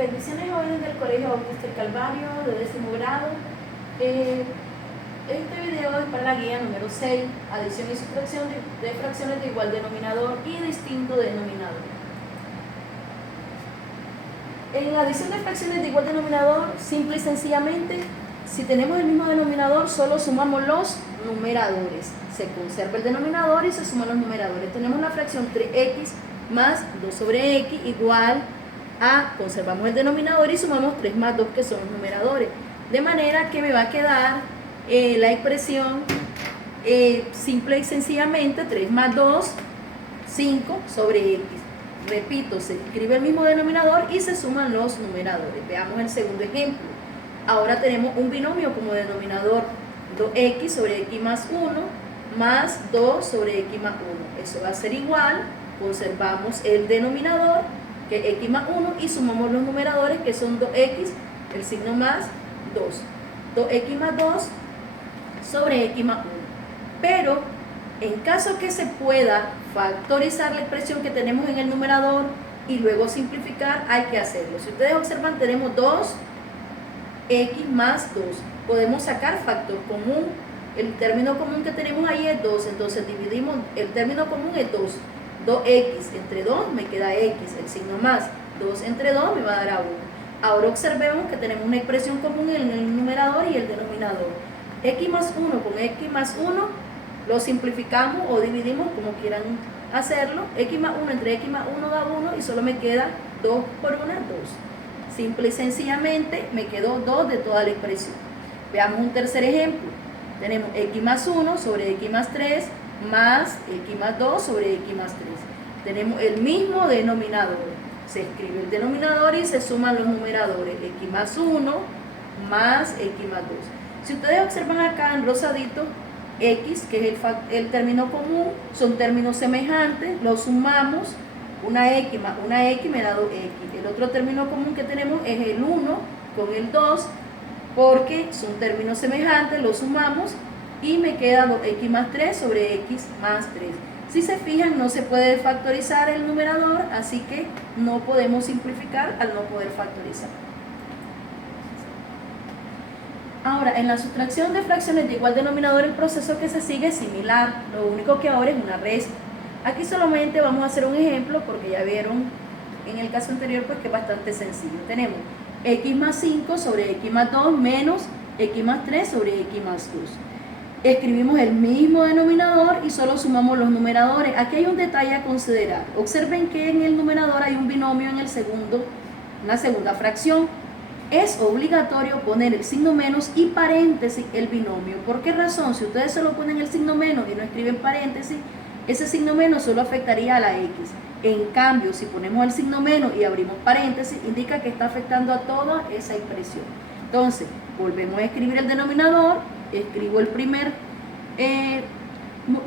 Bendiciones jóvenes del Colegio Bautista del Calvario de 10º grado. Este video es para la guía número 6, adición y sustracción de fracciones de igual denominador y distinto denominador. En la adición de fracciones de igual denominador, simple y sencillamente, si tenemos el mismo denominador, solo sumamos los numeradores. Se conserva el denominador y se suman los numeradores. Tenemos la fracción 3x más 2 sobre x igual a, conservamos el denominador y sumamos 3 más 2 que son los numeradores. De manera que me va a quedar la expresión simple y sencillamente 3 más 2, 5 sobre x. Repito, se escribe el mismo denominador y se suman los numeradores. Veamos el segundo ejemplo. Ahora tenemos un binomio como denominador 2x sobre x más 1 más 2 sobre x más 1. Eso va a ser igual, conservamos el denominador que es x más 1 y sumamos los numeradores que son 2x, el signo más 2. 2x más 2 sobre x más 1. Pero en caso que se pueda factorizar la expresión que tenemos en el numerador y luego simplificar, hay que hacerlo. Si ustedes observan, tenemos 2x más 2. Podemos sacar factor común. El término común que tenemos ahí es 2. Entonces dividimos, el término común es 2. 2x entre 2 me queda x, el signo más. 2 entre 2 me va a dar a 1. Ahora observemos que tenemos una expresión común en el numerador y el denominador. X más 1 con x más 1 lo simplificamos o dividimos como quieran hacerlo. X más 1 entre x más 1 da 1 y solo me queda 2 por 1, 2. Simple y sencillamente me quedó 2 de toda la expresión. Veamos un tercer ejemplo. Tenemos x más 1 sobre x más 3 más x más 2 sobre x más 3. Tenemos el mismo denominador. Se escribe el denominador y se suman los numeradores. X más 1 más x más 2. Si ustedes observan acá en rosadito, x, que es el término común, son términos semejantes, los sumamos, una x más una x me da 2x. El otro término común que tenemos es el 1 con el 2, porque son términos semejantes, los sumamos y me queda 2x más 3 sobre x más 3. Si se fijan, no se puede factorizar el numerador, así que no podemos simplificar al no poder factorizar. Ahora, en la sustracción de fracciones de igual denominador, el proceso que se sigue es similar, lo único que ahora es una resta. Aquí solamente vamos a hacer un ejemplo porque ya vieron en el caso anterior pues que es bastante sencillo. Tenemos x más 5 sobre x más 2 menos x más 3 sobre x más 2. Escribimos el mismo denominador y solo sumamos los numeradores. Aquí hay un detalle a considerar. Observen que en el numerador hay un binomio en el segundo, una segunda fracción. Es obligatorio poner el signo menos y paréntesis el binomio. ¿Por qué razón? Si ustedes solo ponen el signo menos y no escriben paréntesis, ese signo menos solo afectaría a la x. En cambio, si ponemos el signo menos y abrimos paréntesis, indica que está afectando a toda esa expresión. Entonces, volvemos a escribir el denominador, escribo el primer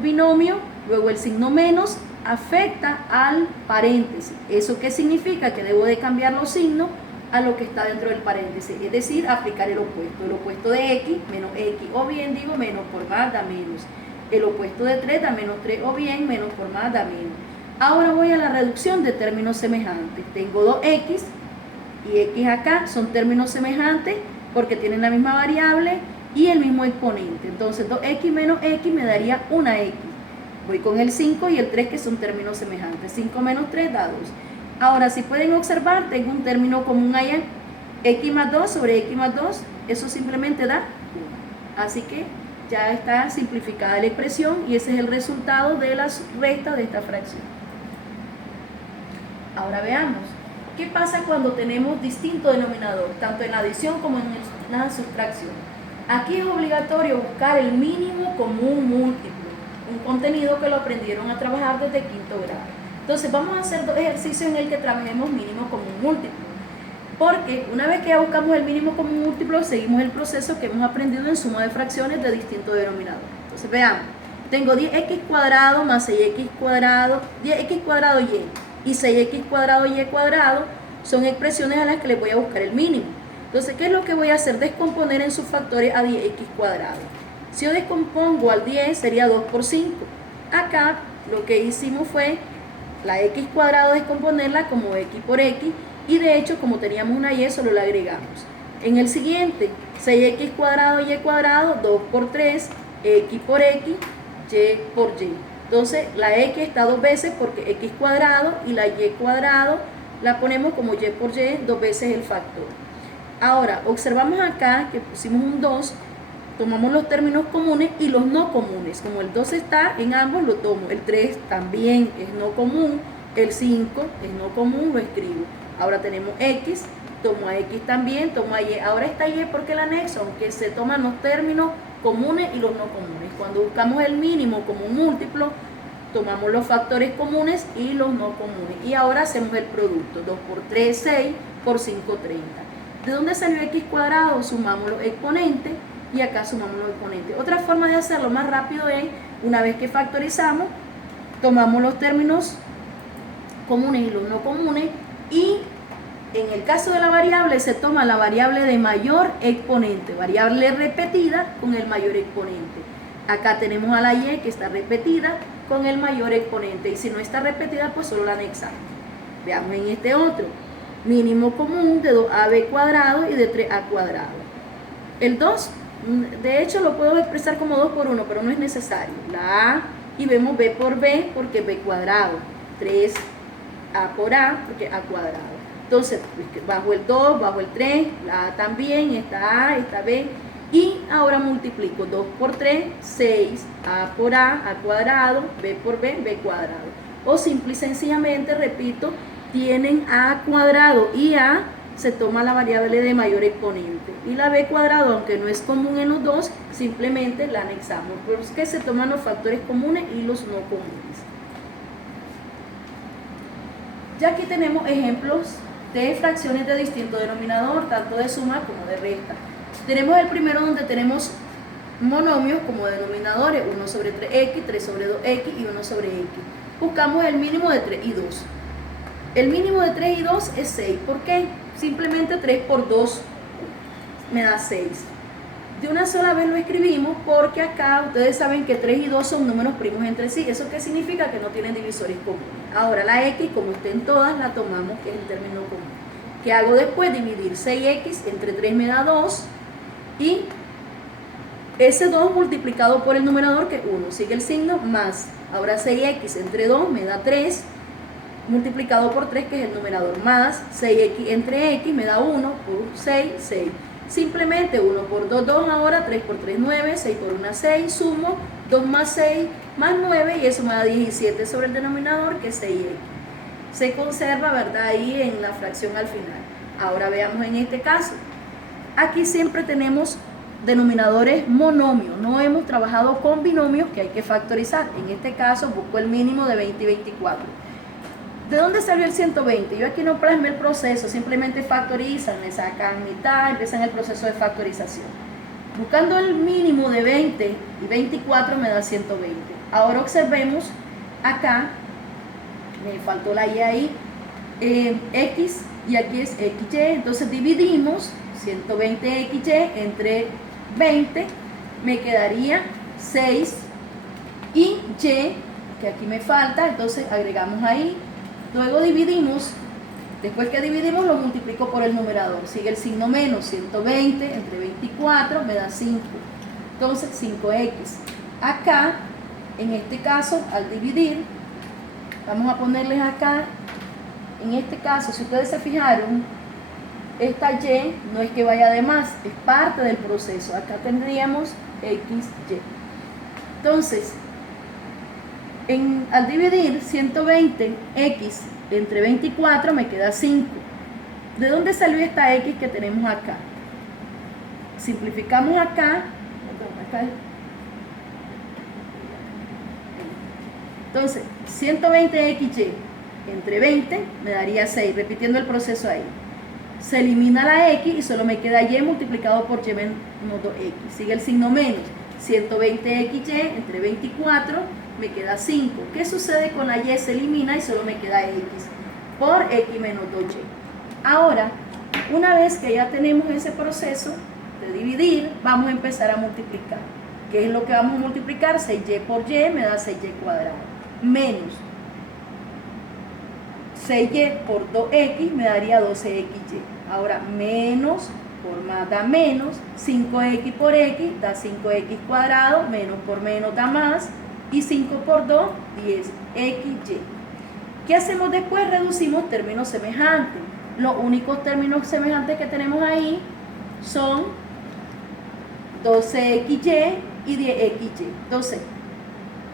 binomio, luego el signo menos afecta al paréntesis. ¿Eso qué significa? Que debo de cambiar los signos a lo que está dentro del paréntesis, es decir, aplicar el opuesto de x, menos x, o bien digo menos por más da menos, el opuesto de 3 da menos 3, o bien menos por más da menos. Ahora voy a la reducción de términos semejantes. Tengo 2x y x acá son términos semejantes porque tienen la misma variable y el mismo exponente. Entonces 2x menos x me daría una x. Voy con el 5 y el 3 que son términos semejantes. 5 menos 3 da 2. Ahora, si pueden observar, tengo un término común allá, x más 2 sobre x más 2, eso simplemente da 1. Así que ya está simplificada la expresión y ese es el resultado de la resta de esta fracción. Ahora veamos, ¿qué pasa cuando tenemos distinto denominador, tanto en la adición como en la sustracción? Aquí es obligatorio buscar el mínimo común múltiplo, un contenido que lo aprendieron a trabajar desde quinto grado. Entonces vamos a hacer dos ejercicios en el que trabajemos mínimo común múltiplo, porque una vez que ya buscamos el mínimo común múltiplo, seguimos el proceso que hemos aprendido en suma de fracciones de distinto denominador. Entonces veamos, tengo 10x cuadrado más 6x cuadrado, 10x cuadrado y 6x cuadrado y cuadrado son expresiones a las que les voy a buscar el mínimo. Entonces, ¿qué es lo que voy a hacer? Descomponer en sus factores a 10x cuadrado. Si yo descompongo al 10 sería 2 por 5. Acá lo que hicimos fue la x cuadrado descomponerla como x por x y de hecho como teníamos una y solo la agregamos. En el siguiente, 6x cuadrado y cuadrado, 2 por 3, x por x, y por y. Entonces la x está dos veces porque x cuadrado, y la y cuadrado la ponemos como y por y, dos veces el factor. Ahora, observamos acá que pusimos un 2, tomamos los términos comunes y los no comunes. Como el 2 está en ambos, lo tomo. El 3 también es no común, el 5 es no común, lo escribo. Ahora tenemos x, tomo a x también, tomo a y. Ahora está y porque la anexo, aunque se toman los términos comunes y los no comunes. Cuando buscamos el mínimo como un múltiplo, tomamos los factores comunes y los no comunes. Y ahora hacemos el producto. 2 por 3, 6, por 5, 30. ¿De dónde salió x cuadrado? Sumamos los exponentes y acá sumamos los exponentes. Otra forma de hacerlo más rápido es, una vez que factorizamos, tomamos los términos comunes y los no comunes, y en el caso de la variable se toma la variable de mayor exponente, variable repetida con el mayor exponente. Acá tenemos a la y que está repetida con el mayor exponente, y si no está repetida pues solo la anexamos. Veamos en este otro, mínimo común de 2ab cuadrado y de 3a cuadrado. El 2, de hecho lo puedo expresar como 2 por 1, pero no es necesario. La a, y vemos b por b porque b cuadrado, 3a por a porque a cuadrado. Entonces, bajo el 2, bajo el 3, la a también, esta a, esta b, y ahora multiplico 2 por 3, 6, a por a cuadrado, b por b, b cuadrado. O simple y sencillamente, repito, tienen a cuadrado y a, se toma la variable de mayor exponente. Y la b cuadrado, aunque no es común en los dos, simplemente la anexamos, porque se toman los factores comunes y los no comunes. Ya aquí tenemos ejemplos de fracciones de distinto denominador, tanto de suma como de resta. Tenemos el primero donde tenemos monomios como denominadores, 1 sobre 3x, 3 sobre 2x y 1 sobre x. Buscamos el mínimo de 3 y 2. El mínimo de 3 y 2 es 6. ¿Por qué? Simplemente 3 por 2 me da 6. De una sola vez lo escribimos porque acá ustedes saben que 3 y 2 son números primos entre sí. ¿Eso qué significa? Que no tienen divisores comunes. Ahora la x, como está en todas, la tomamos, que es el término común. ¿Qué hago después? Dividir 6x entre 3 me da 2. Y ese 2 multiplicado por el numerador, que es 1. Sigue el signo más. Ahora 6x entre 2 me da 3. Multiplicado por 3, que es el numerador, más 6x entre x me da 1 por 6, 6. Simplemente 1 por 2, 2 ahora, 3 por 3, 9, 6 por 1, 6, sumo 2 más 6 más 9 y eso me da 17 sobre el denominador, que es 6x. Se conserva, ¿verdad? Ahí en la fracción al final. Ahora veamos en este caso. Aquí siempre tenemos denominadores monomios, no hemos trabajado con binomios que hay que factorizar. En este caso busco el mínimo de 20 y 24. ¿De dónde salió el 120? Yo aquí no plasmé el proceso, simplemente factorizan, le sacan mitad, empiezan el proceso de factorización. Buscando el mínimo de 20 y 24 me da 120. Ahora observemos acá, me faltó la y ahí, x y aquí es xy, entonces dividimos 120xy entre 20, me quedaría 6 y y, que aquí me falta, entonces agregamos ahí. Luego dividimos, después que dividimos lo multiplico por el numerador, sigue el signo menos, 120 entre 24 me da 5, entonces 5x. Acá, en este caso, al dividir, vamos a ponerles acá, en este caso, si ustedes se fijaron, esta y no es que vaya de más, es parte del proceso, acá tendríamos xy. Entonces, al dividir 120x entre 24 me queda 5. ¿De dónde salió esta x que tenemos acá? Simplificamos acá. Entonces, 120xy entre 20 me daría 6, repitiendo el proceso ahí. Se elimina la x y solo me queda y multiplicado por y menos 2x. Sigue el signo menos. 120xy entre 24 me queda 5. ¿Qué sucede con la y? Se elimina y solo me queda x por x menos 2y. Ahora, una vez que ya tenemos ese proceso de dividir, vamos a empezar a multiplicar. ¿Qué es lo que vamos a multiplicar? 6y por y me da 6y cuadrado. Menos 6y por 2x me daría 12xy. Ahora, menos por más da menos, 5x por x da 5x cuadrado, menos por menos da más, y 5 por 2, 10xy. ¿Qué hacemos después? Reducimos términos semejantes. Los únicos términos semejantes que tenemos ahí son 12xy y 10xy. Entonces,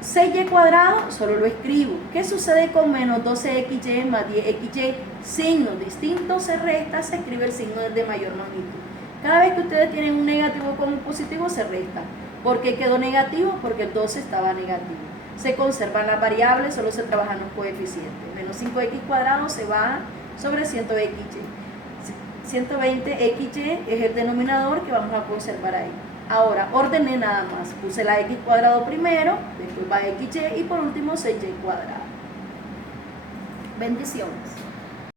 6y cuadrado solo lo escribo. ¿Qué sucede con menos 12xy más 10xy? Signos distintos se resta, se escribe el signo de mayor magnitud. Cada vez que ustedes tienen un negativo con un positivo se resta. ¿Por qué quedó negativo? Porque el 12 estaba negativo. Se conservan las variables, solo se trabajan los coeficientes. Menos 5x cuadrado se va sobre 100xy. 120xy es el denominador que vamos a conservar ahí. Ahora, ordené nada más. Puse la x cuadrado primero, después va xy y por último 6y cuadrado. Bendiciones.